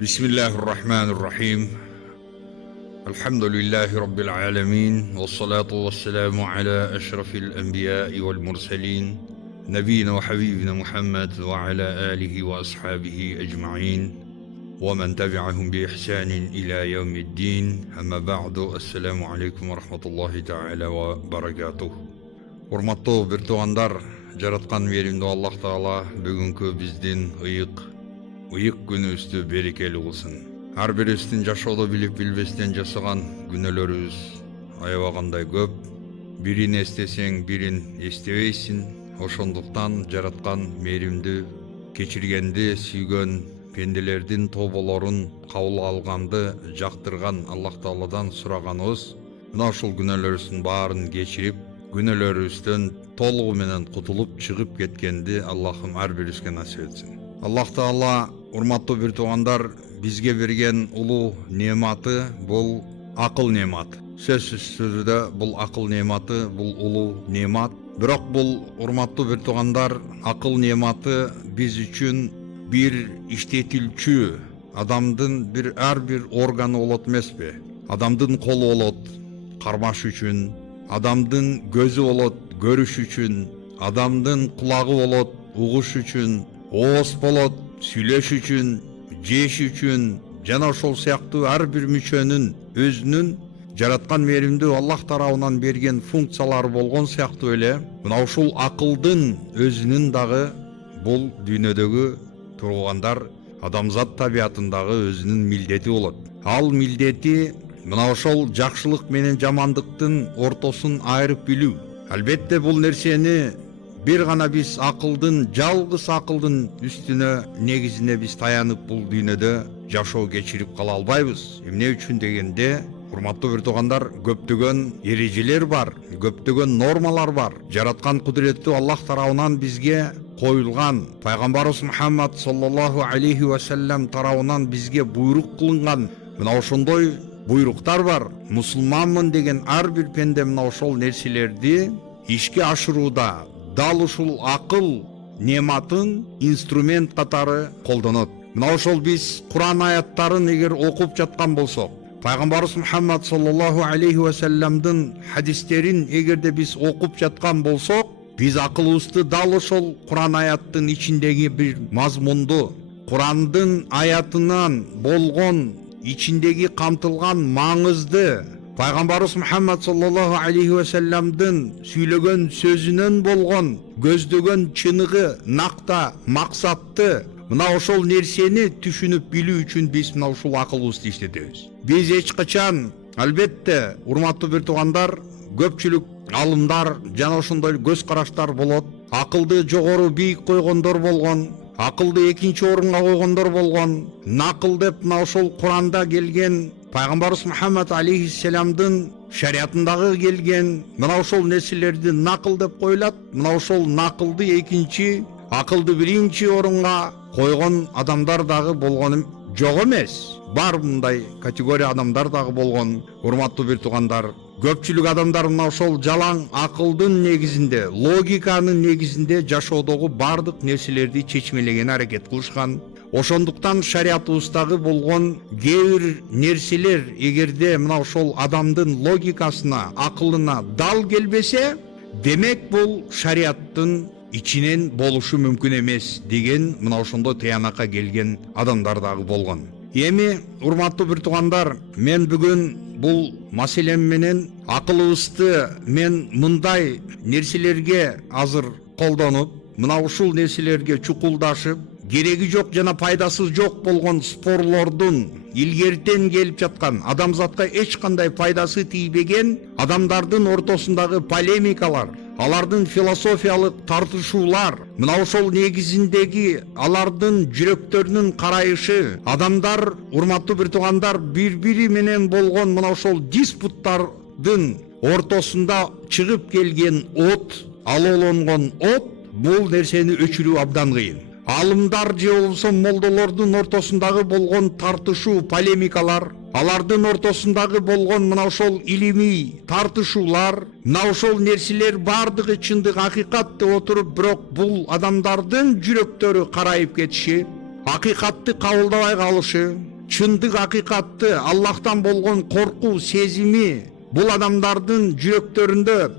Bismillahirrahmanirrahim. Elhamdülillahi Rabbil alemin. Ve salatu ve selamu ala eşrafil enbiya'i vel murselin. Nebiyina ve habibina Muhammed ve ala alihi ve ashabihi ecma'in. Ve men tebi'ahum bi ihsanin ila yevmiddin. Amma ba'du. Esselamu aleyküm ve rahmetullahi teala ve berekatuh. Hurmatlı bir tuğandar, jaratkan merimde Allah Taala bugünkü bizdin ıyık günü üstü berекeli olsun. Her birisinin yaşadı bilip bilbestен жасаған günelörüz аябагандай көп. Birин estesең, birин estебейсиң. Ошондуктан жараткан мээримди, кечиргенди сүйгөн пенделердин тоболорун кабыл алганды жактырган Аллах Тааладан сураганыбыз мына ушул күнөөлөрүбүздүн баарын кечирип, күнөөлөрүбүздөн толугу менен кутулуп чыгып кеткенди Аллахым ар бирибизге насип этсин. Аллах Таала, урматтуу бир туугандар, бизге берген улуу неаматы бул акыл неаматы. Сөзсүз түрдө бул акыл неаматы, бул улуу неамат. Бирок бул, урматтуу бир туугандар, акыл неаматы биз үчүн бир иштетилчү, адамдын бир ар бир органы болот эмеспи? Адамдын колу болот кармаш үчүн, адамдын көзү болот көрүш үчүн, адамдын кулагы болот угуш үчүн, ооз болот сүйлөш үчүн, жеш үчүн, жана ошол сыяктуу ар бир мүчөнүн өзүнүн жараткан мээримдүү Аллах тарабынан берген функциялары болгон сыяктуу эле мына ушул акылдын өзүнүн дагы бул дүйнөдөгү тургандар адамзат табиятындагы өзүнүн милдети болот. Ал милдети мына ошол жакшылык менен жамандыктын ортосун айырып билүү. Албетте бул нерсени бир гана биз акылдын, жалгыз акылдын үстүнө негизине биз таянып бул дүйнөдө жашоо кечирип кала албайбыз. Эмне үчүн дегенде, урматтуу бир туугандар, көптөгөн эрежелер бар, көптөгөн нормалар бар. Жараткан кудуреттүү Аллах тарабынан бизге коюлган, пайгамбарыбыз Мухаммад саллаллаху алейхи ва саллям тарабынан бизге буйрук кылынган мына ошондой буйруктар бар. Мусулманмын деген ар бир пенде мына ошол нерселерди ишке ашырууда дал ушул акыл неаматын инструмент катары колдонот. Мына ошол биз Куран аяттарын эгер окуп жаткан болсок, пайгамбарыбыз Мухаммад саллаллаху алейхи ва саллямдын хадистерин эгерде биз окуп жаткан болсок, биз акылыбызды дал ошол Куран аяттын ичиндеги бир мазмунду, Курандын аятынан болгон ичиндеги камтылган маңызды, пайгамбарыбыз Мухаммад саллаллаху алейхи ва саллямдын сүйлөгөн сөзүнөн болгон көздөгөн чыныгы, накта, максатты мына ошол нерсени түшүнүп билүү үчүн биз мына ушул акылыбызды иштетебиз. Биз эч качан, албетте, урматтуу бир туугандар, көпчүлүк алымдар жана ошондой көз караштар болот. Акылды жогору бийик койгондор болгон, акылды экинчи орунга койгондор болгон. Накыл деп мына ошол Куранда келген, пайгамбарыбыз Мухаммад алейхиссаламдын шариятындагы келген мына ошол нерселерди накыл деп коюлат. Мына ошол накылды экинчи, акылды биринчи орунга койгон адамдар дагы болгон жок эмес. Бар мындай категория адамдар дагы болгон. Урматтуу бир туугандар, көпчүлүк адамдар мына ошол жалаң акылдын негизинде, логиканын негизинде жашоодогу бардык нерселерди чечмелегени аракет кылышкан. Ошондуктан шариятыбыздагы болгон кээ бир нерселер эгерде мына ошол адамдын логикасына, акылына дал келбесе, демек бул шариаттын ичинен болушу мүмкүн эмес деген мына ошондой тыянакка келген адамдар дагы болгон. Эми, урматтуу бир туугандар, мен бүгүн бул маселем менен акылыбызды мен мындай нерселерге азыр колдонуп, мына ушул нерселерге чукулдашып, кереги жок жана пайдасыз жок болгон спорлордун илгертен келип жаткан, адамзатка эч кандай пайдасы тийбеген адамдардын ортосундагы полемикалар, алардын философиялык тартышуулар, мына ошол негизиндеги алардын жүрөктөрүнүн карайышы, адамдар, урматтуу бир туугандар, бири менен болгон мына ошол диспуттардын ортосунда чыгып келген от, алоолонгон от, бул нерсени өчүрүү абдан кыйын. Алымдар же болбосо молдолордун ортосундагы болгон тартышуу, полемикалар, алардын ортосундагы болгон мына ошол илимий тартышуулар, мына ошол нерселер бардыгы чындык акыйкат деп отуруп, бирок бул адамдардын жүрөктөрү карайып кетиши, акыйкатты кабылдабай калышы, чындык акыйкатты, Аллахтан болгон коркуу сезими бул адамдардын жүрөктөрүндө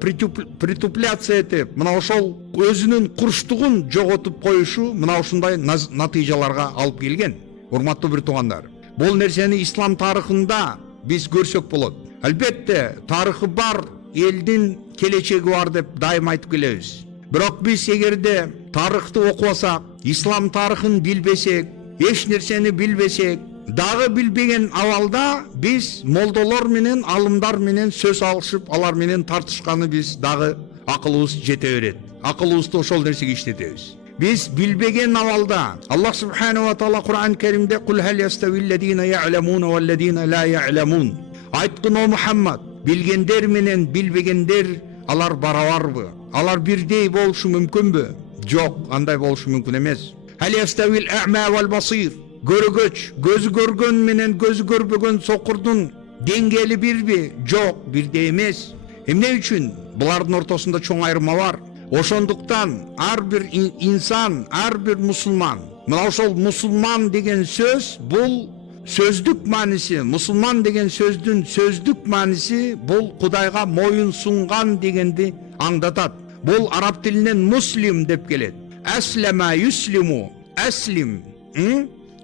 притупляция этип, мына ошол өзүнүн курчтугун жоготуп коюшу мына ушундай натыйжаларга алып келген. Урматтуу бир туугандар, бул нерсени ислам тарыхында биз көрсөк болот. Албетте, тарыхы бар элдин келечеги бар деп дайым айтып келебиз. Бирок биз эгерде тарыхты окубасак, ислам тарыхын билбесек, эч нерсени билбесек, дагы билбеген абалда биз молдолор менен, алымдар менен сөз алышып, алар менен тартышканы биз дагы акылыбыз жете берет. Акылыбызды ошол нерсеге иштетебиз. Biz bilbegen avalda Allah subhanahu wa ta'ala Kur'an-ı Kerim'de kul hel yestevillezine ya'lemun vellezine la ya'lemun. Aytkın o Muhammed, bilgenler menen bilbegenler alar baravar mı? Alar birdey boluşu mümkün mü? Yok, anday boluşu mümkün emez. Hel yestevil a'ma vel basir. Görgöç, gözü görgön menen gözü görbögen sokurdun dengeli bir mi? Yok, birdey emez. Hem ne üçün? Bulardın ortasında çoğun ayrıma var. Oşonduktan her bir insan, her bir Müslüman, mına ошол Müslüman degen söz, bul sözdük manisi, Müslüman degen sözdün sözdük manisi, bul Kudayga moyun sungan degendi andatat. Bul Arap dilinden Muslim dep gelet. Eslema yuslimu, eslim,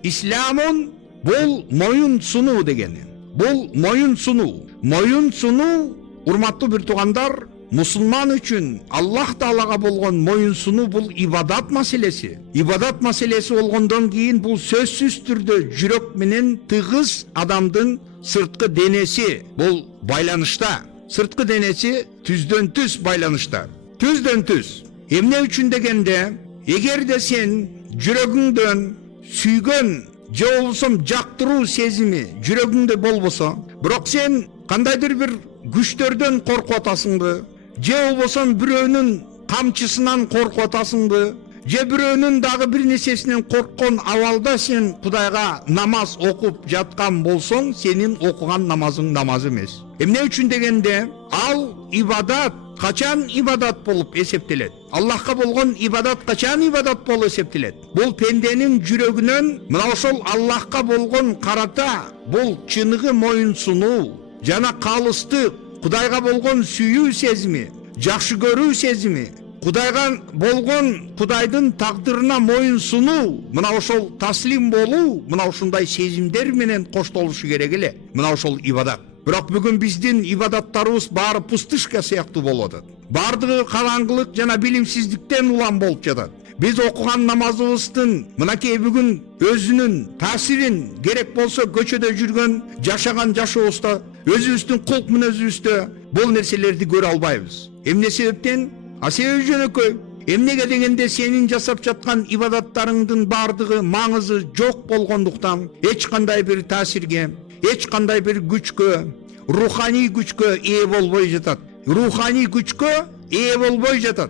İslamun, bul moyun sunu degeni. Bul moyun sunu. Moyun sunu, urmatlı bir tuğandar, Müslüman için Allah Teala'ga bolgon moyunsunu bul ibadat maselesi. İbadat maselesi olgondan keyin bul sözsüz türde jürök menen tığız adamdın sırtkı denesi bul baylanışta. Sırtkı denesi tüzdön tüz baylanışta. Tüzdön tüz. Emne üçün degende eger de sen jürögüңдөн süygön je bolsam jaktırуу sezimi jürögüңdө bolboso, bирок sen kandaydır bir güçtörдөн korkup atasыңбы? Je olbosan biröөнүн камчысынан коркуп атасыңбы? Же biröөнүн дагы бир нерсесинен корккон абалда сен Кудайга намаз окуп жаткан болсоң, сенин окуган намазың намаз эмес. Эмне үчүн дегенде, ал ибадат качан ибадат болуп эсептелет? Аллахка болгон ибадат качан ибадат болуп эсептелет? Бул пенденин жүрөгүнөн мына ошол Аллахка болгон карата бул чыныгы моюнсунуу жана калыстык, Kudayga bolgon süyүү сезими, жакшы көрүү сезими, Kudayga bolgon Kudaydын taqdırına moyun sunуу, mına ошол таслим болуу, mına ушундай сезимдер менен коштолушу керек эле. Mına ошол ибадат. Бирок бүгүн биздин ибадаттарыбыз баары пустышка сыяктуу болуп атат. Бардыгы караңгылык жана билимсиздиктен улам болуп жатат. Biz okugan namazыбыздын мынакей бүгүн өзүнүн таасирин керек болсо көчөдө жүргөн, жашаган жашообузда өзүбүздүн кулк мүнөзүбүздө бул нерселерди көрө албайбыз. Эмне себептен? Себеби жөнөкөй. Эмнеге дегенде сенин жасап жаткан ибадаттарыңдын бардыгы маңызы жок болгондуктан эч кандай бир таасирге, эч кандай бир күчкө, руханий күчкө ээ болбой жатат. Руханий күчкө ээ болбой жатат.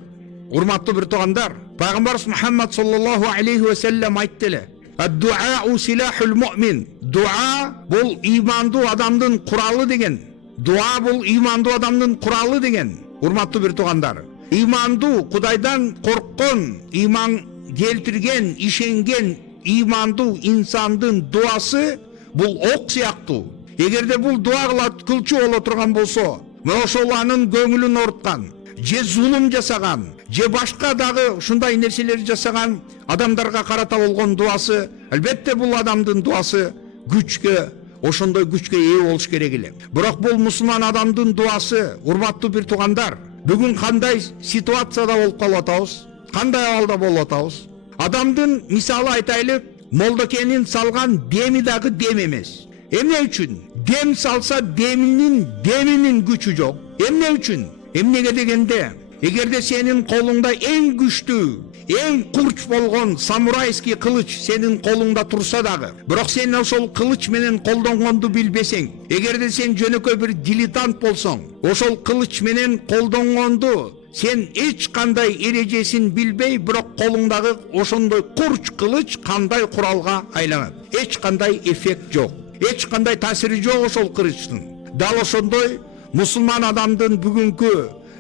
Урматтуу бир туугандар, Пайгамбарыбыз Мухаммад саллаллаху алейхи ва саллям айтты эле: "Ад-дуау силахул муъмин." Дуа бул имандуу адамдын куралы деген. Дуа бул имандуу адамдын куралы деген. Урматтуу бир туугандар, имандуу, Кудайдан корккон, иман келтирген, ишенген имандуу инсандын дуасы бул ок сыяктуу. Эгерде бул дуа кылчу боло турган болсо, мына ошол анын көңүлүн ооруткан, же зулум жасаган, же башка дагы ушундай нерселерди жасаган адамдарга карата болгон дуасы, албетте бул адамдын дуасы күчкө, ошондой күчкө ээ болуш керек эле. Бирок бул мусулман адамдын дуасы, урматтуу бир туугандар, бүгүн кандай ситуацияда болуп калып атабыз? Кандай абалда болуп атабыз? Адамдын мисалы айтайлык, молдокенин салган деми дагы дем эмес. Эмне үчүн? Дем салса деминин күчү жок. Эмне үчүн? Эмнеге дегенде, эгерде сенин колуңда эң күчтүү, эң курч болгон самурайский кылыч сенин колуңда турса дагы, бирок сен ошол кылыч менен колдонгонду билбесең, эгерде сен жөнөкөй бир дилетант болсоң, ошол кылыч менен колдонгонду сен эч кандай эрежесин билбей, бирок колуңдагы ошондой курч кылыч кандай куралга айланат? Эч кандай эффект жок, эч кандай таасири жок ошол кылычтын. Дал ошондой мусулман адамдын бүгүнкү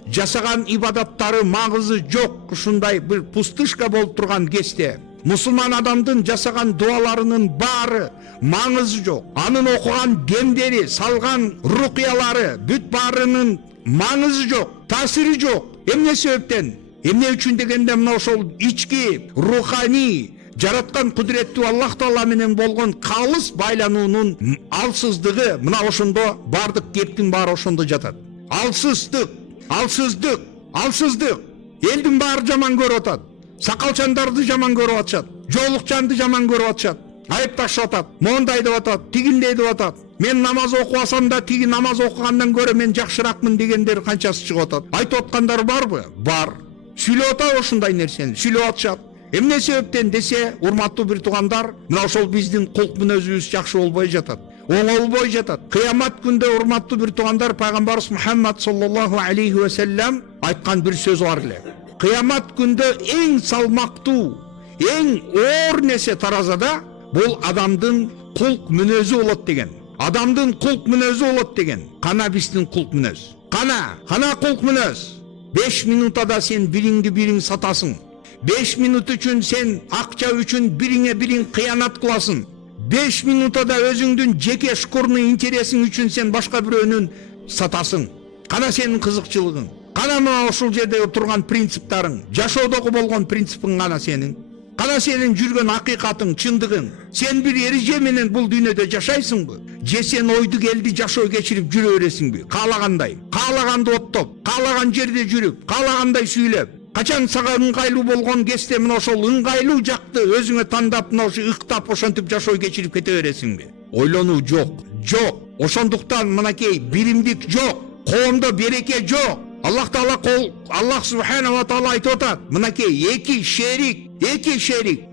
жасаган ибадаттары маңызы жок, ушундай бир пустышка болуп турган кезде Мусулман адамдын жасаган дуаларынын баары маңызы жок. Анын окуган демдери, салган рукуялары бүт баарынын маңызы жок, таасири жок. Эмне себептен? Эмне үчүн дегенде мына ошол ички руханий жараткан кудуреттүү Аллах Таала менен болгон калыс байлануунун алсыздыгы мына ошондо бардык кептин баары ошондо жатат. Алсыздык. Элдин баары жаман көрүп атат. Сакалчандарды жаман көрүп атышат. Жоолукчанды жаман көрүп атышат. Айып таштап атат. Мондай деп атат, тигиндей деп атат. Мен намаз окубасам да тиги намаз окугандан көрө мен жакшыракмын дегендер канчасы чыгып атат. Айтып аткандар барбы? Бар. Сүйлөп атат ушундай нерсени, сүйлөп атышат. Эмне себептен десе, урматтуу бир туугандар, мына ошол биздин кулк мүнөзүбүз жакшы болбой жатат. Оңолбой жатат. Кыямат күндө урматтуу бир туугандар Пайгамбарыбыз Мухаммад саллаллаху алейхи ва саллям айткан бир сөз бар эле. Кыямат күндө эң салмактуу, эң оор нерсе таразада бул адамдын кулк мүнөзү болот деген. Адамдын кулк мүнөзү болот деген. Кана биздин кулк мүнөз. Кана кулк мүнөз. 5 минутада сен бириңди бириң сатасың. 5 минут үчүн сен акча үчүн бириңе бириң кыянат кыласың. 5 минутада өзүңдүн жеке шкурный интересиң үчүн сен башка бирөөнүн сатасың. Кана сенин кызыкчылыгың? Кана мына ушул жерде турган принциптарың, жашоодогу болгон принципиң кана сенин? Кана сенин жүргөн акыйкатың, чындыгың? Сен бир эреже менен бул дүйнөдө жашайсыңбы? Же сен ойду келди жашоо кечирип жүрө бересиңби? Каалагандай, каалаганды оттоп, каалаган жерде жүрүп, каалагандай сүйлөп, качан сага ыңгайлуу болгон кезде мына ошол ыңгайлуу жакты өзүңө тандап мына ошо ыктап ошентип жашоо кечирип кете бересиңби? Ойлонуу жок. Ошондуктан мынакей биримдик жок, коомдо береке жок. Аллах Таала Аллах субханаху ва таала айтып атат, мынакей эки шерик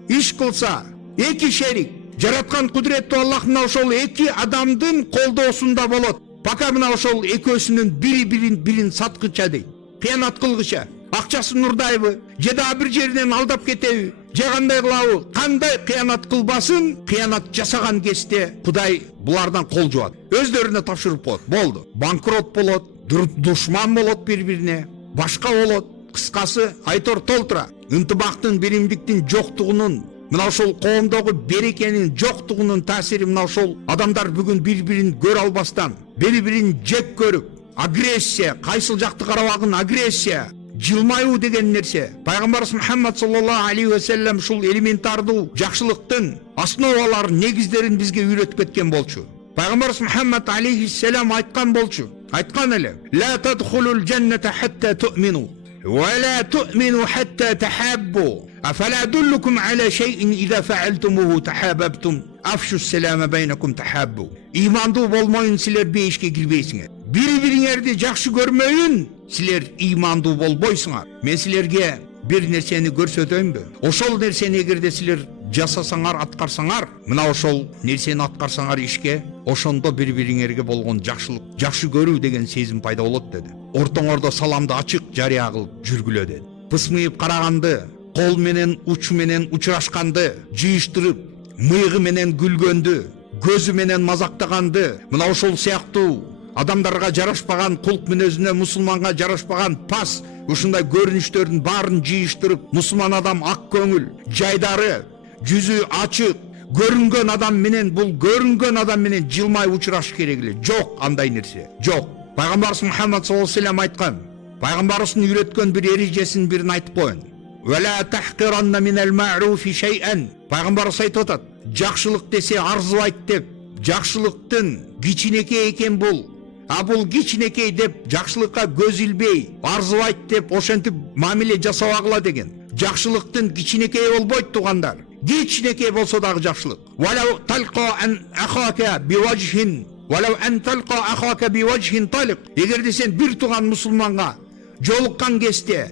иш кылса, эки шерик жараткан кудуреттүү Аллах мына ошол эки адамдын колдоосунда болот. Пока мына ошол экөөсүнүн бирин саткыча дейт, кыянат кылгыча, акчасын урдайбы, же дагы бир жерден алдап кетеби, же кандай кылабы, кандай кыянат кылбасын, кыянат жасаган кезде Кудай булардан кол жуат. Өздөрүнө тапшырып коет. Болду. Банкрот болот, душман болот бири-бирине, башка болот. Кыскасы айтор толтура. Ынтымактын, биримдиктин жоктугунун, мына ошол коомдогу берекенин жоктугунун таасири мына ошол адамдар бүгүн бири-бирин көрө албастан, бири-бирин жек көрүп, агрессия, кайсыл жакты карабагын агрессия, жылмаюу деген нерсе. Пайгамбарыбыз Мухаммад саллаллаху алейхи ва саллям ушул элементардуу жакшылыктын основаларын, негиздерин бизге үйрөтүп кеткен болчу. Пайгамбарыбыз Мухаммад алейхиссалам айткан болчу. Айткан эле: "Ла тадхулул джанната хатта ту'мину, ва ла ту'мину хатта тахаббу. Афала адуллукум аля шейин иза фаалтумуху тахаббтум. Афшус салама байнакум тахаббу." Имандуу болмойун силер бейишке кирбейсиңер. Бири-бириңерди жакшы көрмөйүн силер имандуу болбойсуңар. Мен силерге бир нерсени көрсөтөйүнбү? Ошол нерсени эгерде силер жасасаңар, аткарсаңар, мына ошол нерсени аткарсаңар ишке, ошондо бири-бириңерге болгон жакшылык, жакшы көрүү деген сезим пайда болот деди. Ортоңордо саламды ачык жарыя кылып жүргүлө деди. Пысмыйып караганды, кол менен уч менен учурашканды, жыйыштырып, мыйгы менен күлгөндү, көзү менен мазактаганды, мына ошол сыяктуу адамдарга жарашпаган, кулк мүнөзүнө, мусулманга жарашпаган пас ушундай көрүнүштөрдүн баарын жыйыштырып, мусулман адам ак көңүл, жайдары, жүзү ачык, көрүнгөн адам менен, бул көрүнгөн адам менен жылмай учураш керек эле. Жок андай нерсе. Жок. Пайгамбарыбыз Мухаммад саллаллаху алейхи ва саллям айткан. Пайгамбарыбыздын үйрөткөн бир эрежесин бирин айтып коеюн. "Вала тахкиранна минал ма'руфи шей'ан." Пайгамбарыбыз айтып атат, жакшылык десе арзыбайт деп. Жакшылыктын кичинекей экен бул. А бул кичинекей деп жакшылыкка көз илбей, арзыбайт деп ошентип мамиле жасабагыла деген. Жакшылыктын кичинекей болбойт туугандар. Кичинекей болсо дагы жакшылык. Валау талqa an akhaka biwajhin, валау an talqa akhaka biwajhin taliq. Эгерде сен бир тууган мусулманга жолуккан кезде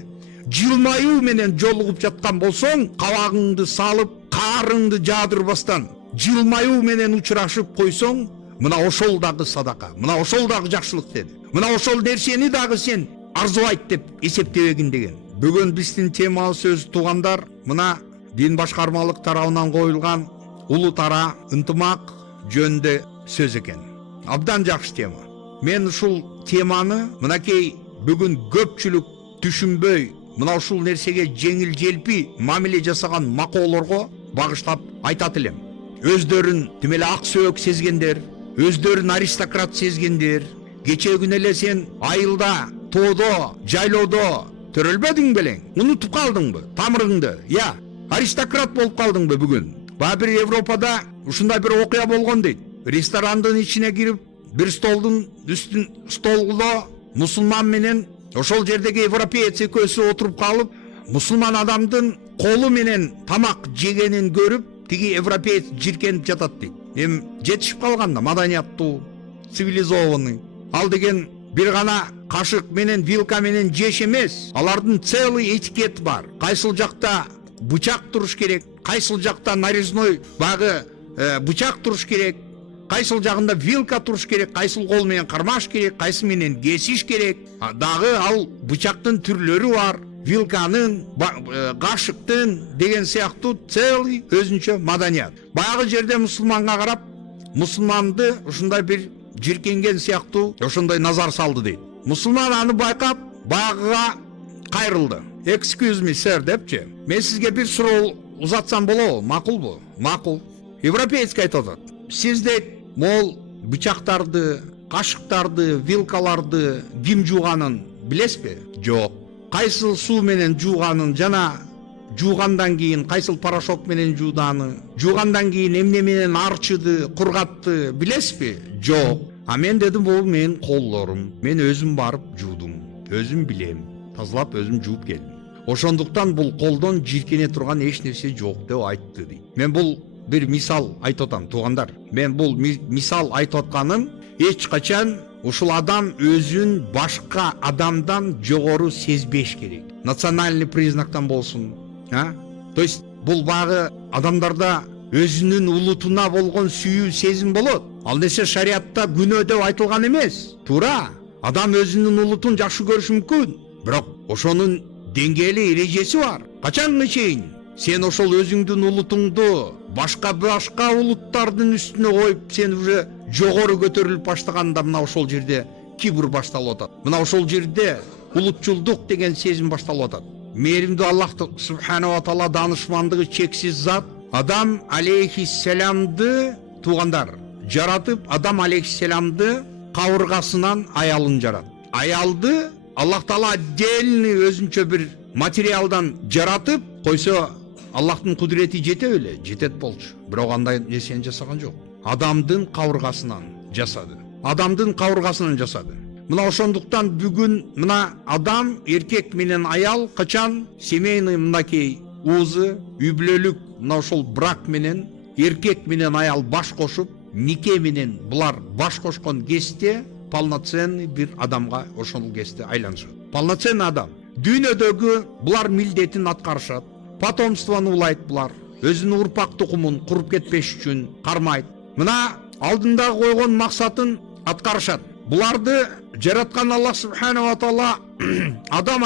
жылмаюу менен жолугуп жаткан болсоң, кабагыңды салып, каарыңды жаадырбастан жылмаюу менен учурашып койсоң, мына ошол дагы садака, мына ошол дагы жакшылык деди. Мына ошол нерсени дагы сен арзыбайт деп эсептебегин деген. Бүгүн биздин темабыз өзү туугандар, мына дин башкармалык тарабынан коюлган улуу тара ынтымак жөнүндө сөз экен. Абдан жакшы тема. Мен ушул теманы мынакей бүгүн көпчүлүк түшүнбөй, мына ушул нерсеге жеңил желпи мамиле жасаган макоолорго багыштап айтат элем. Өздөрүн тим эле ак сөөк сезгендер, өздөрүн аристократ сезгендер, кечээ күнү эле сен айылда, тоодо, жайлоодо төрөлбөдүң белең? Унутуп калдыңбы тамырыңды? Я, аристократ болуп калдыңбы бүгүн? Бир Европада ушундай бир окуя болгон дейт. Ресторандын ичине кирип, бир столдун столдо мусулман менен ошол жердеги европеец экөөсү отуруп калып, мусулман адамдын колу менен тамак жегенин көрүп, тиги европеец жиркенип жатат дейт. Эми жетишип калганда маданияттуу, цивилизованный. Ал деген бир гана кашык менен вилка менен жеш эмес. Алардын целый этикет бар. Кайсыл жакта бычак туруш керек, кайсыл жакта нарезной бычак туруш керек, кайсыл жагында вилка туруш керек, кайсыл кол менен кармаш керек, кайсы менен кесиш керек. Дагы ал бычактын түрлөрү бар, вилканын, кашыктын деген сыяктуу целый өзүнчө маданият. Баягы жерде мусулманга карап, мусулманды ушундай бир жиркенген сыяктуу ошондой назар салды дейт. Мусулман аны байкап, багыга кайрылды. Excuse me, sir депчи. Мен сизге бир суроо узатсам болобу? Макулбу? Макул. Европейский айтып атат. Сиз дейт, мол бычактарды, кашыктарды, вилкаларды ким жууганын билесизби? Жок. Кайсыл суу менен жууганын жана жуугандан кийин кайсыл порошок менен жуугандан кийин эмне менен арчыды, кургатты билесизби? Жок. А мен дедим, бул менин колдорум. Мен өзүм барып жуудум. Өзүм билем. Тазалап өзүм жууп келдим. Ошондуктан бул колдон жиркене турган эч нерсе жок деп айтты дейт. Мен бул бир мисал айтып атам, туугандар. Мен бул мисал айтып атканым, эч качан ушул адам өзүн башка адамдан жогору сезбеш керек. Национальный признактан болсун. То есть бул багы адамдарда өзүнүн улутуна болгон сүйүү сезим болот. Ал нерсе шариатта күнөө деп айтылган эмес. Туура. Адам өзүнүн улутун жакшы көрүшү мүмкүн. Бирок ошонун деңгээли эрежеси бар. Качанга чейин сен ошол өзүңдүн улутуңду башка улуттардын үстүнө коюп, сен уже жогору көтөрүлүп баштаганда, мына ошол жерде кибр башталып атат. Мына ошол жерде улутчулдук деген сезим башталып атат. Мээримдүү Аллах субхана ва таала данышмандыгы чексиз зат, Адам алейхиссаламды, туугандар, жаратып, Адам алейхиссаламды кабыргасынан аялын жарат. Аялды Аллах таала отдельный өзүнчө бир материалдан жаратып койсо, Аллахтын кудурети жете беле? Жетет болчу. Бирок андай нерсени жасаган жок. Адамдын кабыргасынан жасады. Адамдын кабыргасынан жасады. Мына ошондуктан бүгүн мына адам, эркек менен аял качан семейный мынакей узы, үй бүлөлүк мына ошол брак менен эркек менен аял баш кошуп, нике менен булар баш кошкон кезде полноценный бир адамга ошол кезде айланышат. Полноценный адам. Дүйнөдөгү булар милдетин аткарышат. Потомствону улайт булар. Өзүнүн урпак тукумун куруп кетпеш үчүн кармайт. Мына алдында койгон максатын аткарышат. Буларды жараткан Аллах субхана ва таала Адам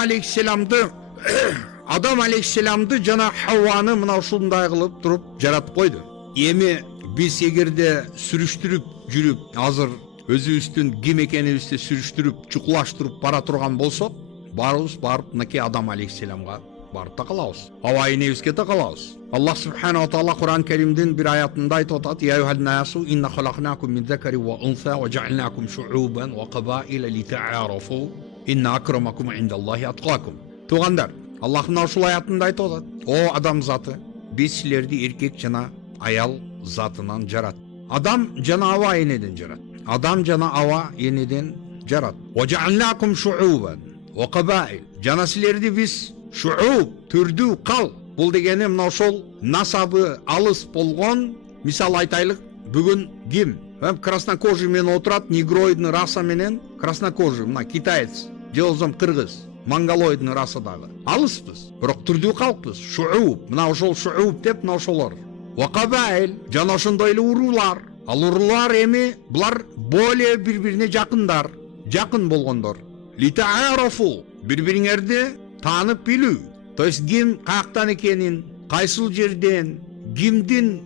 алейхиссаламды жана Хавваны мына ушундай кылып туруп жаратып койду. Эми биз эгерде сүрүштүрүп жүрүп, азыр өзүбүздүн ким экенибизди сүрүштүрүп, чукулаштырып бара турган болсок, баарыбыз барып мынакей Адам алейхиссаламга барып такалабыз. Аба энебизге такалабыз. Аллах субхана ва таала Кур'ан Керимдин бир аятында айтып атат: "Я юханнасу инна халакнакум мин закари ва унса ва жаалнакум шуубан ва кабаила литаарафу инна акрамакум индаллахи аткакум." Туугандар, Аллах мына ушул аятында айтып атат: "О адам заты, биз силерди эркек жана аял затынан жарат. Адам жана аба энеден жарат. Адам жана аба энеден жарат. Ва жаалнакум шуубан ва кабаил." Жана силерди биз шууб, түрдүү кал. Бул дегени мына ошол насабы алыс болгон, мисал айтайлык, бүгүн ким? Краснокожий менен отурат, негроидный раса менен краснокожий, мына китаец, же болсом кыргыз, монголоидный расадагы. Алыспыз, бирок түрдүү калкпыз. Шууб, мына ошол шууб деп мына ошолор. Ва кабаил, жана ошондой эле уруулар. Ал уруулар эми булар более бири-бирине жакындар, жакын болгондор. Литаарафу, бири-бириңерди таанып билүү. То есть ким каяктан экенин, кайсыл жерден, кимдин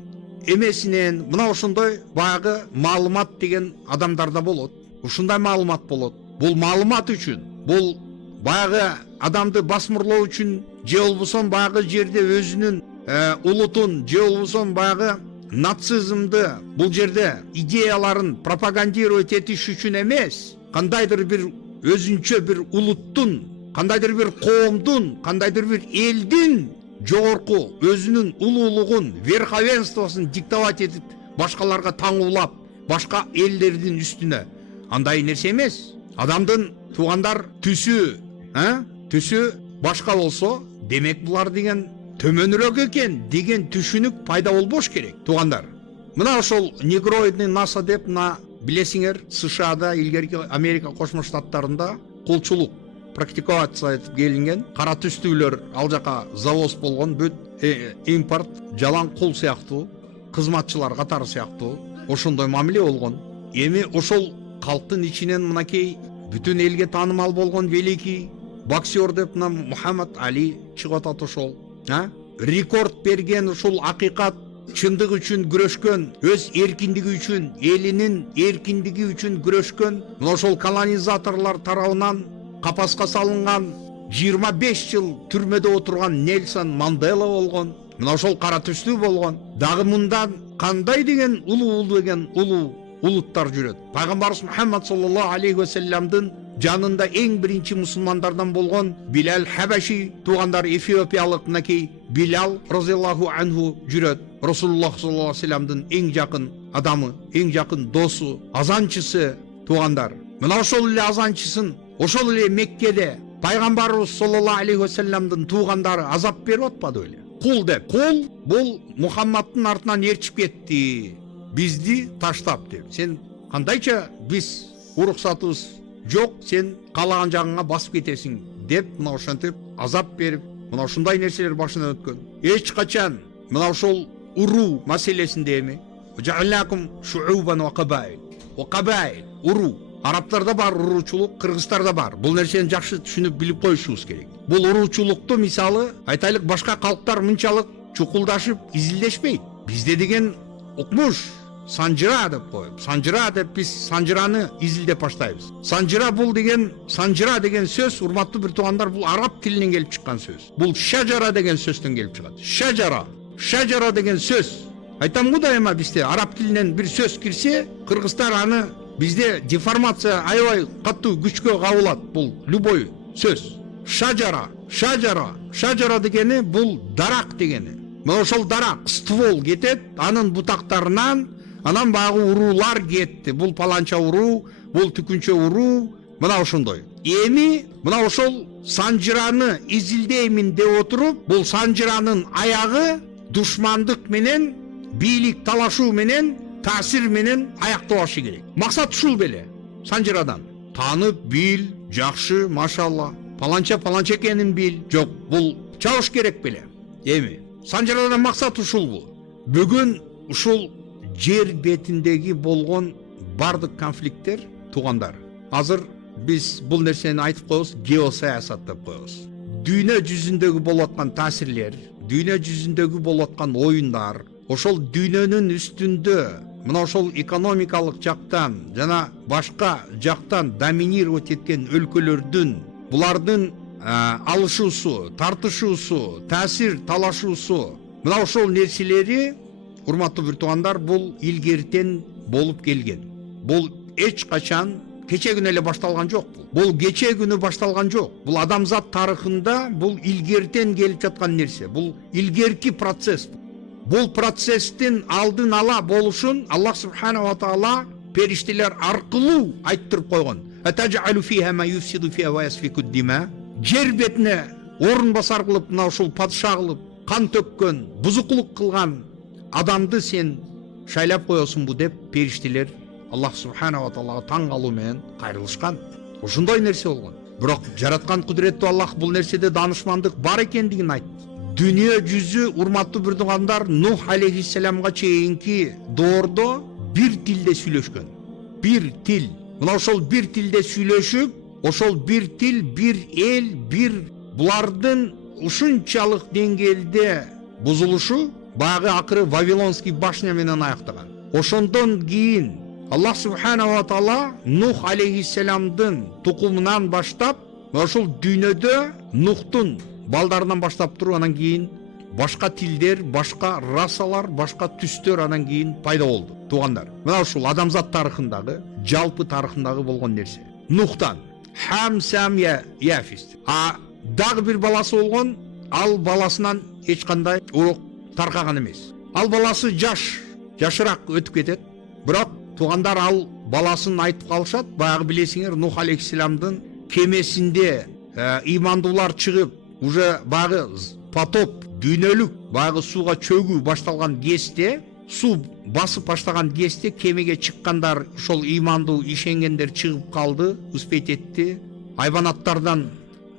эмесинен, мына ошондой баягы маалымат деген адамдарда болот. Ушундай маалымат болот. Бул маалымат үчүн, бул баягы адамды басмырлоо үчүн же болбосо баягы жерде өзүнүн улутун же болбосо баягы нацизмди бул жерде идеяларын пропагандировать этиш үчүн эмес, кандайдыр бир өзүнчө бир улуттун, кандайдыр бир коомдун, кандайдыр бир элдин жогорку өзүнүн улуулугун, верховенствосын диктовать этип башкаларга таңуулап, башка элдердин үстүнө, андай нерсе эмес. Адамдын туугандар түсү башка болсо, демек булар деген төмөнүрөөк экен деген түшүнүк пайда болбош керек, туугандар. Мына ошол негроидный НАСА деп билесиңер, США-да, илгерки Америка Кошмо Штаттарында кулчулук практиковация этип келинген, кара түстүүлөр ал жака завоз болгон, бүт импорт, жалаң кул сыяктуу, кызматчылар катары сыяктуу ошондой мамиле болгон. Эми ошол калктын ичинен мынакей бүтүн элге таанымал болгон великий боксер деп Мухаммад Али чыгып атат. Ошол рекорд берген, ушул акыйкат чындык үчүн күрөшкөн, өз эркиндиги үчүн, элинин эркиндиги үчүн күрөшкөн, мына ошол колонизаторлор тарабынан капаска салынган, 25 жыл түрмөдө отурган Нельсон Мандела болгон. Мына ошол кара түстүү болгон. Дагы мындан кандай деген улуу улуттар жүрөт. Пайгамбарыбыз Мухаммад саллаллаху алейхи ва салламдын жанында эң биринчи мусулмандардан болгон Билал Хабаши, туугандар Эфиопиялык мынакей Билал разияллаху анху жүрөт. Расулуллах саллаллаху алейхи ва салламдын эң жакын адамы, эң жакын досу, азанчысы, туугандар. Мына ошол эле азанчысын, ошол эле Меккеде пайгамбарыбыз саллаллаху алейхи ва салламдын туугандары азап берип атпады беле? Кул деп. Кул бул Мухаммадтын артынан ээрчип кетти, бизди таштап деп. Сен кандайча биз уруксатыбыз жок, сен каалаган жагыңа басып кетесиң деп, мына ошентип азап берип, мына ушундай нерселер башынан өткөн. Эч качан мына ошол уруу маселесинде эми жааллакум шуубан ва кабаил, уруу. Арабтарда бар уруучулук, кыргыздарда бар. Бул нерсени жакшы түшүнүп билип коюшубуз керек. Бул уруучулукту мисалы айтайлык башка калктар мынчалык чукулдашып изилдешпейт. Бизде деген укмуш санжыра деп коюп, санжыра деп биз санжыраны изилдеп баштайбыз. Санжыра деген сөз, урматтуу бир туугандар, бул араб тилинен келип чыккан сөз. Бул шажара деген сөздөн келип чыгат. Шажара деген сөз. Айтам го дайыма, бизде араб тилинен бир сөз кирсе, кыргыздар аны bizde деформация аябай катуу күчкө кабылат. Бул любой сөз. Шажара дегени бул дарак дегени. Мына ошол дарак ствол кетет, анын бутактарынан анан багы уруулар кетти. Бул паланча уруу, бул түкүнчө уруу, мына ошондой. Эми мына ошол санжыраны изилдеймин деп отуруп, бул санжыранын аягы душмандык менен, бийлик талашуу менен, таасир менен аякталышы керек. Максат ушул беле. Санжырадан таанып бил, жакшы, машалла, паланча экенин бил. Жок, бул чабыш керек беле. Эми санжырадан максат ушулбу. Бүгүн ушул жер бетиндеги болгон бардык конфликттер, туугандар, азыр биз бул нерсени айтып коебуз, геосаясат деп коебуз. Дүйнө жүзүндөгү болуп аткан таасирлер, дүйнө жүзүндөгү болуп аткан оюндар, ошол дүйнөнүн үстүндө мына ошол экономикалык жактан жана башка жактан доминировать эткен өлкөлөрдүн булардын алышуусу, тартышуусу, таасир талашуусу, мына ошол нерселери, урматтуу бир туугандар, бул илгертен болуп келген. Бул эч качан кече күнү эле башталган жок. Бул кече күнү башталган жок. Бул адамзат тарыхында бул илгертен келип жаткан нерсе. Бул илгерки процесс. Бул процесстин алдын ала болушун Аллах субханаху ва таала периштелер аркылуу айттырып койгон. Атажалу фиха ма юфсиду фиха ва ясфику дима. Жер бетине орун басар кылып, мына ушул падыша кылып, кан төккөн, бузукулук кылган адамды сен шайлап коесуңбу деп периштелер Аллах субханаху ва таалага таң калуу менен кайрылышкан. Ошондой нерсе болгон. Бирок жараткан кудуреттүү Аллах бул нерседе данышмандык бар экендигин айтты. Dünya жүзү, урматтуу бир туугандар, Нух алейхиссаламга чейинки доордо бир тилде сүйлөшкөн. Бир тил. Мына ошол бир тилде сүйлөшүп, ошол бир тил, бир эл, бир булардын ушунчалык деңгээлде бузулушу баягы акыры Вавилонский башня менен аяктаган. Ошондон кийин Аллах субханаху ва таала Нух алейхиссаламдын тукумунан баштап ошол дүйнөдө Нухтун балдарынан баштап туруп анан кийин башка тилдер, башка расалар, башка түстөр анан кийин пайда болду. Туугандар, мына ушул адамзат тарыхындагы, жалпы тарыхындагы болгон нерсе. Нухтан Хам, Сам, Яфис. Дагы бир баласы болгон, ал баласынан эч кандай урок таркаган эмес. Ал баласы жашыраак өтүп кетет. Бирок туугандар ал баласын айтып калышат, баягы билесиңер Нух алейхиссаламдын кемесинде имандуулар чыгып, уже баягы потоп, дүйнөлүк баягы сууга чөгүү башталган кезде, суу басып баштаган кезде кемеге чыккандар, ошол имандуу ишенгендер чыгып калды, успеть этти. Айбанаттардан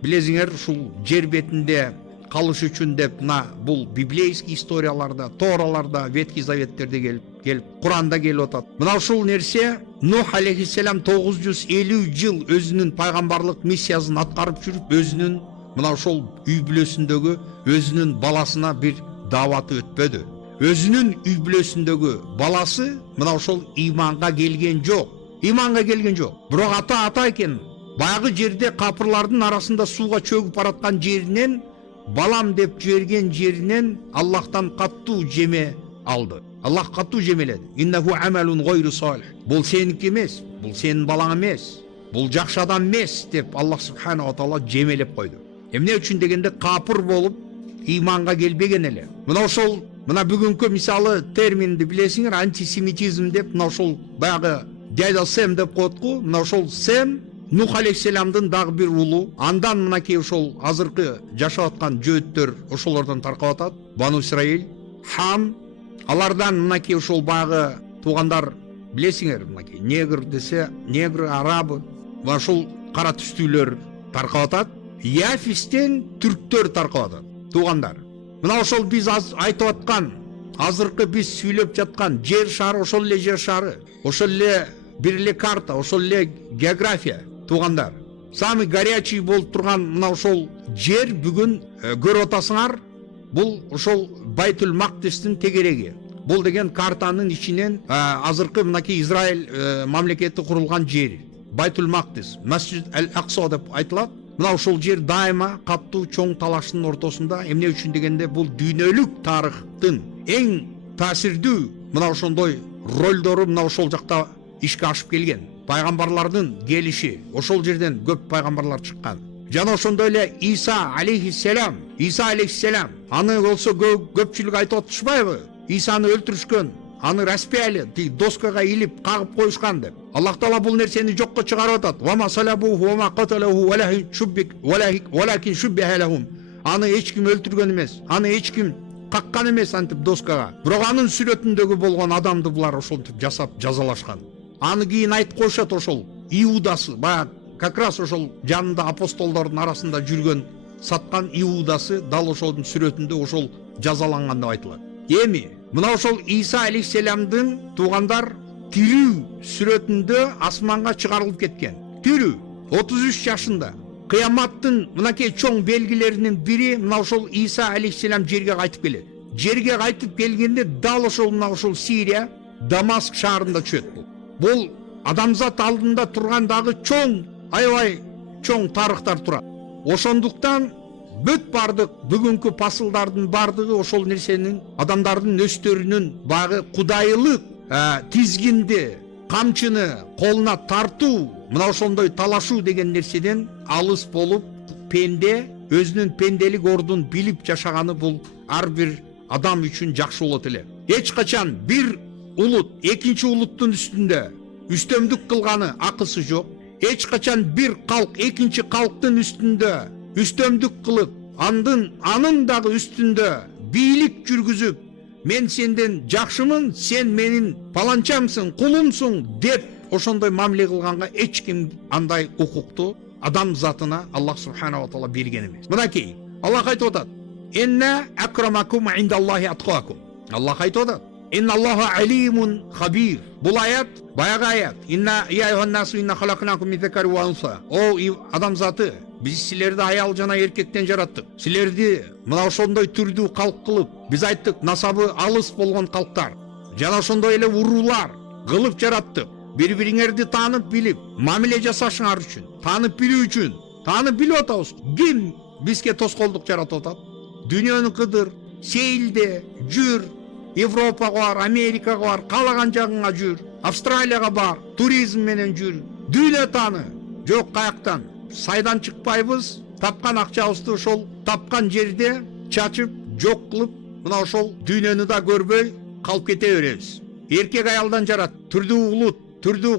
билесиңер ушул жер бетинде калыш үчүн деп бул библейский историяларда, Тораларда, Ветхий Заветтерде келип, Куранда келип атат. Мына ушул нерсе Нух алейхиссалам 950 жыл өзүнүн пайгамбарлык миссиясын аткарып жүрүп, өзүнүн мына ошол үй бүлөсүндөгү өзүнүн баласына бир даваты өтпөдү. Өзүнүн үй бүлөсүндөгү баласы мына ошол иманга келген жок. Бирок ата экен. Баягы жерде капырлардын арасында сууга чөгүп бараткан жеринен, балам деп жиберген жеринен Аллахтан каттуу жеме алды. Аллах каттуу жемеледи. Иннаху амалун гойру салих. Бул сеники эмес, бул сенин балаң эмес, бул жакшы адам эмес деп Аллах субханаху таала жемелеп койду. Эмне үчүн дегенде капыр болуп иманга келбеген эле. Мына бүгүнкү мисалы терминди билесиңер, антисемитизм деп, мына ошол баягы дядя Сэм деп коетку. Мына ошол Сэм Нух алейхиссаламдын дагы бир улу. Андан мынакей ошол азыркы жашап аткан жөөттөр ошолордон таркап атат. Бану Исраил, Хам, алардан мынакей ошол баягы туугандар билесиңер, мынакей негр десе, негр, арабы, ошол кара түстүүлөр таркап атат. Яфистен түрктөр таркап атат. Туугандар, мына ошол биз айтып аткан, азыркы биз сүйлөп жаткан жер шары, ошол эле жер шары, ошол эле бир эле карта, ошол эле география. Туугандар, самый горячий болуп турган мына ошол жер бүгүн көрүп атасыңар, бул ошол Байтул Мактистин тегереги. Бул деген картанын ичинен азыркы мынакей Израиль мамлекети курулган жер. Байтул Мактис, Масжид Аль-Акса деп айтылат. Мына ошол жер дайыма каттуу чоң талаштын ортосунда. Эмне үчүн дегенде бул дүйнөлүк тарыхтын эң таасирдүү мына ошондой ролдору мына ошол жакта ишке ашып келген. Пайгамбарлардын келиши, ошол жерден көп пайгамбарлар чыккан. Жана ошондой эле Иса алейхиссалам, аны болсо көпчүлүк айтып атышпайбы? Исаны өлтүрүшкөн, аны распяли, доскага илип кагып коюшкан деп. Аллах Таала бул нерсени жокко чыгарып атат. Ва ма салабуху ва ма каталаху валакин шуббиха лахум. Аны эч ким өлтүргөн эмес, аны эч ким каккан эмес антип доскага. Бирок анын сүрөтүндөгү болгон адамды булар ошентип жасап жазалашкан. Аны кийин айтып коюшат, ошол Иудасы, баягы как раз ошол жанында апостолдордун арасында жүргөн саткан Иудасы дал ошолдун сүрөтүндө ошол жазаланган деп айтылат. Эми мына ошол Иса алейхиссаламдын туугандар тирүү сүрөтүндө асманга чыгарылып кеткен. Тирүү 33 жашында. Кыяматтын мынакей чоң белгилеринин бири мына ошол Иса алейхиссалам жерге кайтып келет. Жерге кайтып келгенде дал ошол мына ошол Сирия, Дамаск шаарында түшөт. Бул адамзат алдында тургандагы чоң, аябай чоң тарыхтар турат. Ошондуктан бүт бардык бүгүнкү пасылдардын бардыгы ошол нерсенин адамдардын өстөрүнүн багы кудайылык тизгинди, камчыны колуна тартуу, мына ошондой талашуу деген нерседен алыс болуп, пенде өзүнүн пенделик ордун билип жашаганы бул ар бир адам үчүн жакшы болот эле. Эч качан бир улут экинчи улуттун үстүндө үстөмдүк кылганы акысы жок. Эч качан бир калк экинчи калктын үстүндө үстөмдүк кылып, анын дагы үстүндө бийлик жүргүзүп, мен сенден жакшымын, сен менин паланчамсың, кулумсуң деп ошондой мамиле кылганга эч ким андай укукту адам затына Аллах субханаху таала берген эмес. Мынакей Аллах айтып атат: "Инна акрамакум индаллахи аткакум". Аллах айтып атат: "Инна Аллаха алимун хабир". Бул аят баягы аят. "Инна я айюханнасу инна халакнакум мин закари ва унса". О адам заты, биз силерди аял жана эркектен жараттык. Силерди мына ошондой түрдүү калк кылып, биз айттык, насабы алыс болгон калктар жана ошондой эле уруулар кылып жараттык. Бири-бириңерди таанып билип, мамиле жасашыңар үчүн, таанып билүү үчүн, Таны билип атабыз. Ким бизге тоскоолдук жаратып атат? Дүйнөнү кыдыр, сейилде жүр, Европага бар, Америкага бар, каалаган жагыңа жүр, Австралияга бар, туризм менен жүр. Дүйнө таны. Жок каяктан. Сайдан чыкпайбыз, тапкан акчабызды ошол тапкан жерде чачып, жок кылып, мына ошол дүйнөнү да көрбөй калып кете беребиз. Эркек аялдан жарат, түрдүү улут, түрдүү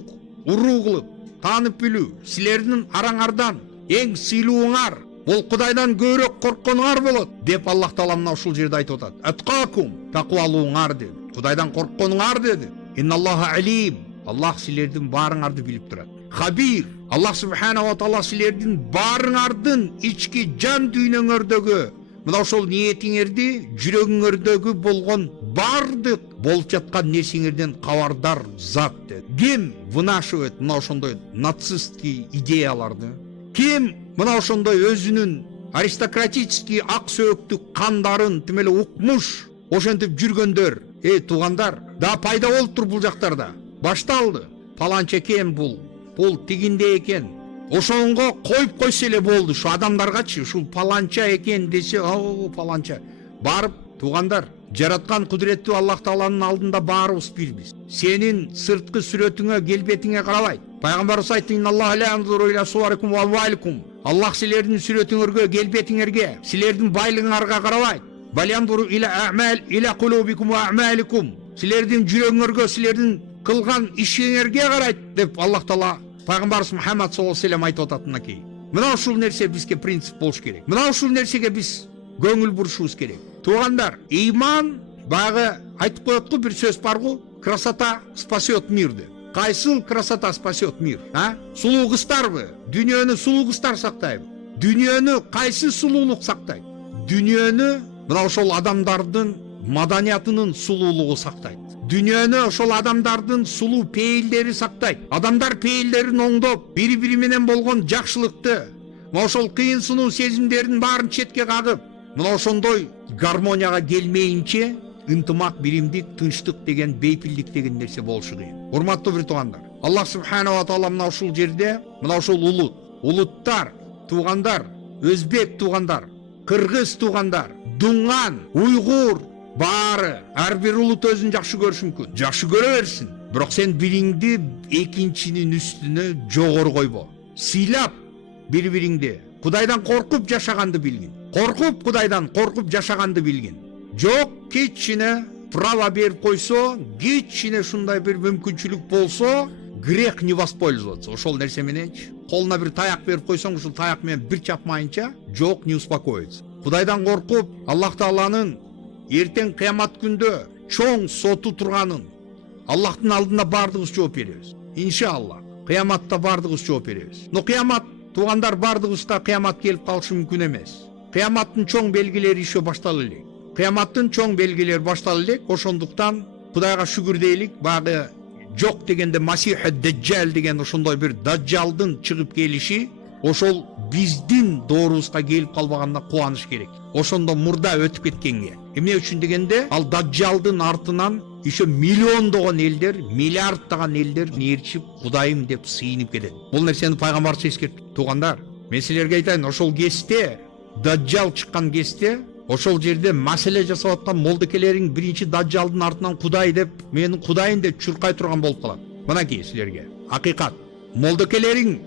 уруу кылып, таанып билүү, силердин араңардан эң сыйлууңар бул Кудайдан көбүрөөк коркконуңар болот деп Аллах Таала мына ушул жерде айтып атат. Аткакум, такубалууңар деди. Кудайдан коркконуңар деди. Инналлаха алим. Аллах силердин баарыңарды билип турат. Хабир. Аллах субханаху ва таала силердин баарыңардын ички жан дүйнөңөрдөгү мына ошол ниетиңерди, жүрөгүңөрдөгү болгон бардык болуп жаткан нерсеңерден кабардар зат деди. Ким вынашивает мына ошондой нацистский идеяларды? Ким мына ошондой өзүнүн аристократический ак сөөктүк кандарын тим эле укмуш ошентип жүргөндөр? Туугандар, да пайда болуптур бул жактарда. Башталды. Паланча экен бул тигинде экен. Ошонго коюп койсо эле болду. Шу адамдаргачы ушул паланча экен десе, паланча. Барып, туугандар, жараткан кудуреттүү Аллах Тааланын алдында баарыбыз бирбиз. Сенин сырткы сүрөтүңө, келбетиңе карабайт. Пайгамбарыбыз айтты: "Инналлаха ла янзуру иля суварикум ва амваликум." Аллах силердин сүрөтүңөргө, келбетиңерге, силердин байлыгыңарга карабайт. Бал янзуру иля а'мал иля кулубикум ва а'маликум. Силердин жүрөгүңөргө, силердин кылган ишиңерге карайт деп Аллах Таала Пайгамбарыбыз Мухаммад саллаллаху алейхи ва саллям айтып атат мынакей. Мына ушул нерсе бизге принцип болуш керек. Мына ушул нерсеге биз көңүл бурушубуз керек. Туугандар, иман багы айтып коет го, бир сөз бар го, красота спасет мир деп. Кайсыл красота спасет мир? Сулуу кыздарбы? Дүйнөнү сулуу кыздар сактайбы? Дүйнөнү кайсы сулуулук сактайт? Дүйнөнү мына ошол адамдардын маданиятынын сулуулугу сактайт. Дүйнөнү ошол адамдардын сулуу пейилдери сактайт. Адамдар пейилдерин оңдоп, бири-бири менен болгон жакшылыкты, мына ошол кыйын сынуу сезимдерин баарын четке кагып, мына ошондой гармонияга келмейинче ынтымак, биримдик, тынчтык деген, бейпилдик деген нерсе болушу кыйын. Урматтуу бир туугандар, Аллах субханаху ва таала мына ушул жерде, мына ошол улуттар, туугандар, өзбек туугандар, кыргыз туугандар, дуңан, уйгур баары ар бир улут өзүн жакшы көрүшү мүмкүн. Жакшы көрө берсин. Бирок сен бириңди экинчинин үстүнө жогору койбо. Сыйлап бири-бириңди, Кудайдан коркуп жашаганды билгин. Кудайдан коркуп жашаганды билгин. Жок, кичине право берип койсо, кичине ушундай бир мүмкүнчүлүк болсо, грех не воспользоваться. Ошол нерсе мененчи колуна бир таяк берип койсоң, ушул таяк менен бир чапмайынча, жок, не успокоится. Кудайдан коркуп, Аллах Тааланын эртең кыямат күндө чоң соту турганын Аллахтын алдында бардыгыбыз жооп беребиз. Иншалла, кыяматта бардыгыбыз жооп беребиз. Но кыямат, туугандар, бардыгыбызда кыямат келип калышы мүмкүн эмес. Кыяматтын чоң белгилери еще баштала элек. Кыяматтын чоң белгилери баштала элек. Ошондуктан Кудайга шүгүр дейлик, багы жок дегенде Масих Даджал деген ошондой бир даджалдын чыгып келиши, ошол биздин доорубузга келип калбаганда кубаныш керек. Ошондо мурда өтүп кеткенге. Эмне үчүн дегенде, ал даджалдын артынан еще миллиондогон элдер, миллиарддаган элдер нерчип, Кудайым деп сыйынып кетет. Бул нерсени пайгамбарыбыз эскертти. Туугандар, мен силерге айтайын, ошол кезде, даджал чыккан кезде, ошол жерде маселе жасап аткан молдекелериң биринчи даджалдын артынан Кудай деп, менин Кудайым деп чуркай турган болуп калат. Мынакей силерге акыйкат. Молдекелериң,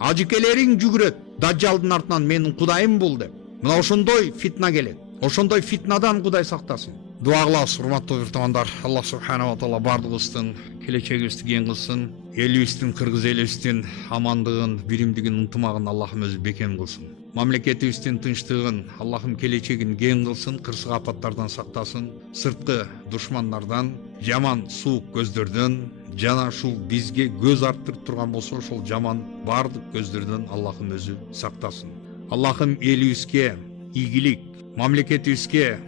ажыкелериң жүгүрөт даджалдын артынан, менин Кудайым бул деп. Мына ошондой фитна келет. Ошондой фитнадан Кудай сактасын. Дуа кылабыз, урматтуу туугандар. Аллах субханаху ва таала бардыгыбыздын келечегибизди кең кылсын. Элибиздин, кыргыз элибиздин амандыгын, биримдигин, ынтымагын Аллахым өзү бекем кылсын. Мамлекетибиздин тынчтыгын, Аллахым келечегин кең кылсын, кырсык апаттардан сактасын, сырткы душмандардан, жаман суук көздөрдөн, жана ушул бизге көз арттырып турган болсо, ошол жаман бардык көздөрдөн Аллахым өзү сактасын. Аллахым элибизге ийгилик, мамлекетибизге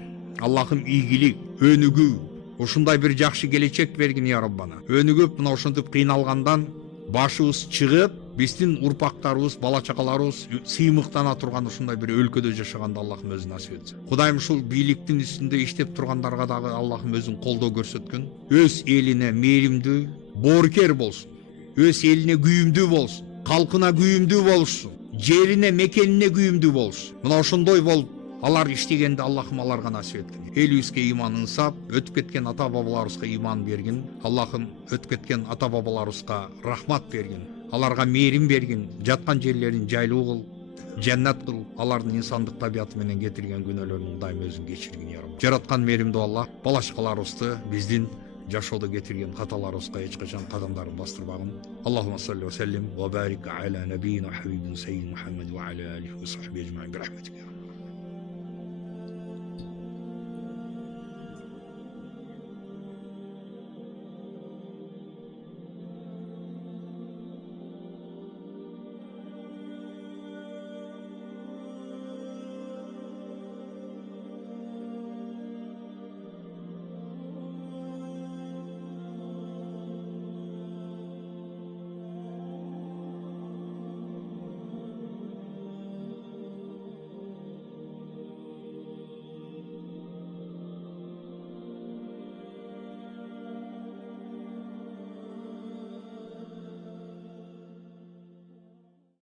Аллахым ийгилик, өнүгүү, ушундай бир жакшы келечек бергин я Раббана. Өнүгүп, мына ошентип кыйналгандан башыбыз чыгып, биздин урпактарыбыз, бала чакаларыбыз сыймыктана турган ушундай бир өлкөдө жашаганды Аллахым өзү насип этсин. Кудайым ушул бийликтин үстүндө иштеп тургандарга дагы Аллахым өзүн колдоо көрсөткөн, өз элине мээримдүү, боорукер болсун, өз элине күйүмдүү болсун, калкына күйүмдүү болушsun, жерине мекенине күйүмдүү болуш. Мына ошондой болуп алар иштегенди Аллахым аларга насип эткин. Элибизге иман ынсап, өтүп кеткен ата бабаларыбызга иман бергин. Аллахым өтүп кеткен ата бабаларыбызга рахмат бергин. Аларга мээрим бергин. Жаткан жерлерин жайлуу кыл, жаннат кыл. Алардын инсандык табияты менен кетирген күнөөлөрүн дайым өзүң кечиргин я Рабб. Жараткан мээримдүү Аллах балачкаларыбызды биздин жашоодо кетирген каталарыбызга эч качан кадамдарын бастырбагын. Аллахумма салли ва саллим ва барик аля набийина хабибин саййид Мухаммад ва аля алихи ва сахбихи ажмаин би рахматика.